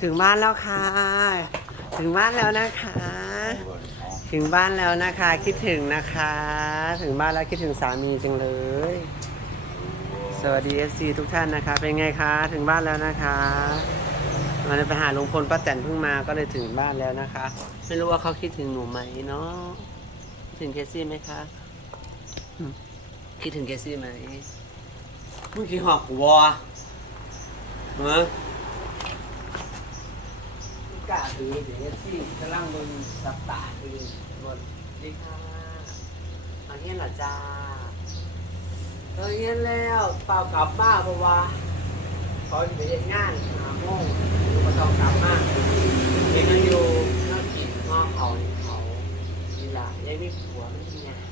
ถึงบ้านแล้วค่ะ ถึงบ้านแล้วนะคะ ถึงบ้านแล้วนะคะ คิดถึงนะคะ ถึงบ้านแล้วคิดถึงสามีจังเลย สวัสดี FC ทุกท่านนะคะ เป็นไงคะ ถึงบ้านแล้วนะคะมาไปหาลุงพลป้าแตนเพิ่งมาก็เลยถึงบ้านแล้วนะคะ ไม่รู้ว่าเขาคิดถึงหนูไหมเนาะคิดถึงเคซี่ไหมคะคิดถึงเคซี่ไหมมึงคิดหอกกูวะเมื่ กล้าถือเดี๋ยวเคซี่กำลังบนสับตาคือบนดีค่ะมาเฮียเหรอจ้าเออเย็นแล้วเปล่ากลับมาเพราะว่าเขาจะไปเรียนงานหาโมงอยู่ก็ต้องกลับมาเด็กมันอยู่น่ากินงอเขาเขานี่ล่ะยังไม่ผัวไม่มีงาน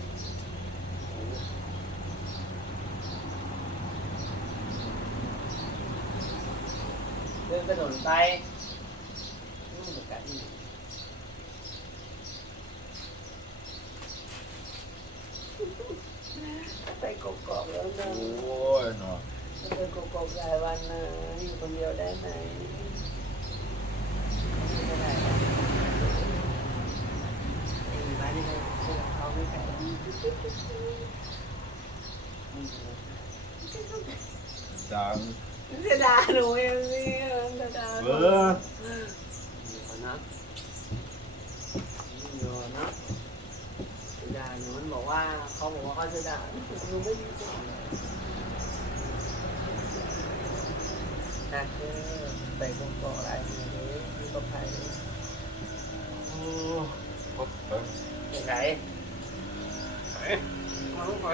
เดินกระโดดไปนู่นเหมือนกันนี่ ไปกกอกแล้วนะโอ้ยเนาะจะไปกกอกหลายวันนะอยู่คนเดียวได้ไหมไม่ได้หรอกไอ้บ้านนี่เขาเชื่อเขาไม่ใช่ดังจะด่าหนูเองนี่จะด่าห เอ นู อ อยู่ก่อนนะอยู่ก่อนนะจะด่าหนูมันบอกว่าเขาบอกว่าเขาจะด่าห นูไม่ดีใจแต่คือไปกกอกอะไรอย่างนี้อยู่กับใครโอ้พบไปไหนไหนมาลูกไป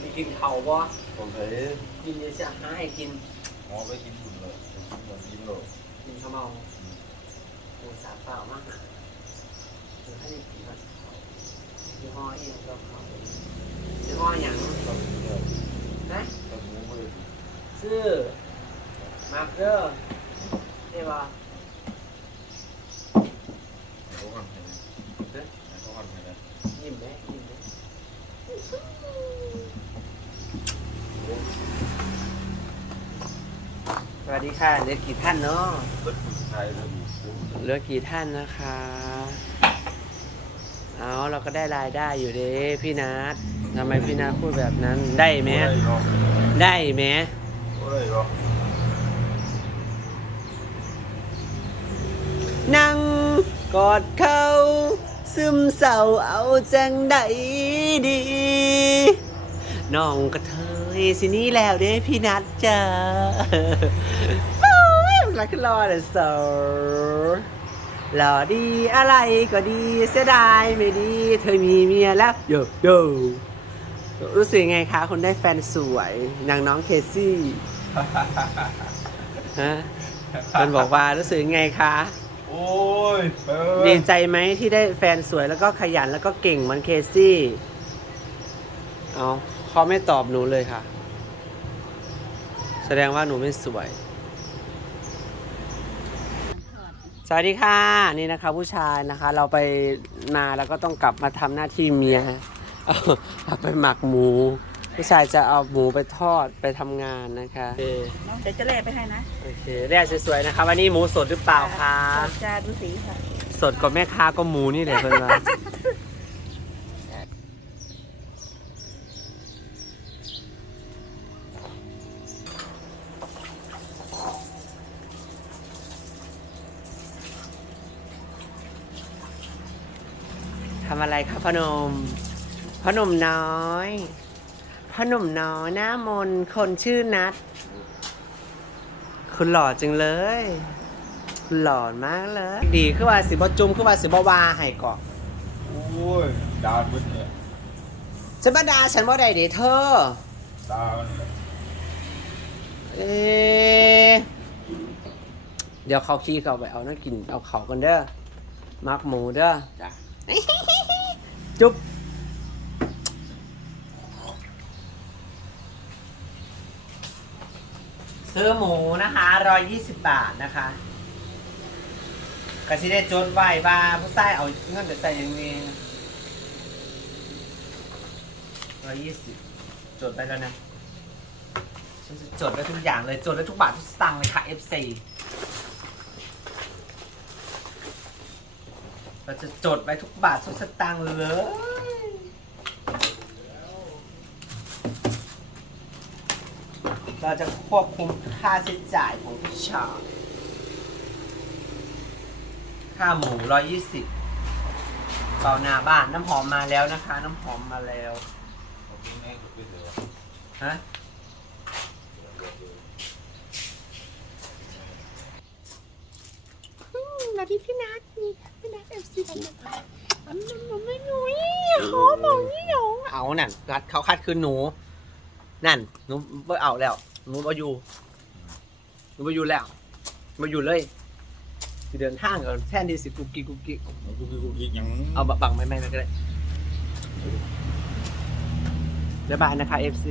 มีกินเข่าบ่ผมไปกินเยอะจะให้กินหมอไปกินบุญเลยกินบุญกินโลกินข้าวเมาโอ้สาเปล่ามากคือให้กินแบบยี่ห้อเองก็เขา ยี่ห้ออย่างต้องเดียวนะต้องมูไปซื้อมาร์เกอร์ใช่ป่ะเขาหันไปเลยเขาหันไปเลยยิ้มไหมยิ้มไหมสวัสดีค่ะเหลือกี่ท่านเนาะรถผู้ชายเลยบุกเหลือกี่ท่านนะคะ เอาเราก็ได้รายได้อยู่เด้พี่นัททำไมพี่นัทพูดแบบนั้นได้ไหมได้ไหมนั่งกอดเขาซึมเศร้าเอาจังใดดีน้องกระเทยสินี้แล้วเด้พี่นัทจ้าโอ้ยรัก หล่อดีอะไรก็ดีเสียดายไม่ดี เธอมีเมียแล้วโยโยรู้สึกยังไงคะคนได้แฟนสวยนางน้องเคซี่ฮะมันบอกว่ารู้สึกยังไงคะโอ้ยเออดีใจไหมที่ได้แฟนสวยแล้วก็ขยันแล้วก็เก่งเหมันเคซี่เอาเขาไม่ตอบหนูเลยค่ะ แสดงว่าหนูไม่สวย สวัสดีค่ะนี่นะคะผู้ชายนะคะ เราไปมาแล้วก็ต้องกลับมาทำหน้าที่เมียเอาเอาไปหมักหมู ผู้ชายจะเอาหมูไปทอดไปทำงานนะคะโอเคน้องเดี๋ยวจะเล่ไปให้นะโอเคแรกสวยๆนะคะวันนี้หมูสดหรือเปล่าคะจาดูสีค่ะ สดกว่าแม่ค้าก็หมูนี่แหละเพื่อนำอะไรคะพอหนมพอหนมน้อยพอหนมน้อยหน้ามนต์คนชื่อนัด คุณหล่อจังเลยหล่อมากเลย ดีคือว่าสิบจุมคือว่าสิบวาให้เกาะโอ้ยดาวมึนเนี่ยฉันบ่ดาฉันบ่ได้เด้เธอดาวเนี่ยเอ๊ะเดี๋ยวเขาขี้เขาไปเอานั่นกินเอาเขากันเด้อมักหมูเด้อจ้ะ จุ๊บซื้อหมูนะคะร้อยยี่สิบบาทนะคะกะสิได้จดไว้ว่าผู้ใต้เอาเงินไปใส่อยังนี้ร้อยยี่สิบจดไปแล้วนะฉันจะจดไว้ทุกอย่างเลย จดไว้ทุกบาททุกสตางค์เลยค่ะ FC เราจะจดไว้ทุกบาททุกสตางค์เลย เราจะควบคุมค่าใช้จ่ายของพี่ชายค่าหมูร้อยยี่สิบเปาหน้าบ้านน้ำหอมมาแล้วนะคะ น้ำหอมมาแล้วเอาทิ้งแม่งก็ขึ้นเลยฮะสวัสดีพี่นัท มันไม่หนุ่ยเขาบอกนี่หนูเอานั่นคัดเขาคัดคืนหนู นั่นหนูไม่เอาแล้วหนูมาอยู่หนูมาอยู่แล้วมาอยู่เลยสิเดินทางก่อนแทนที่สิกุกกิกกุกกิกเอากูกูกินยังเอาบังไม่ไม่ไม่ก็ได้บ๊ายบายนะคะ FC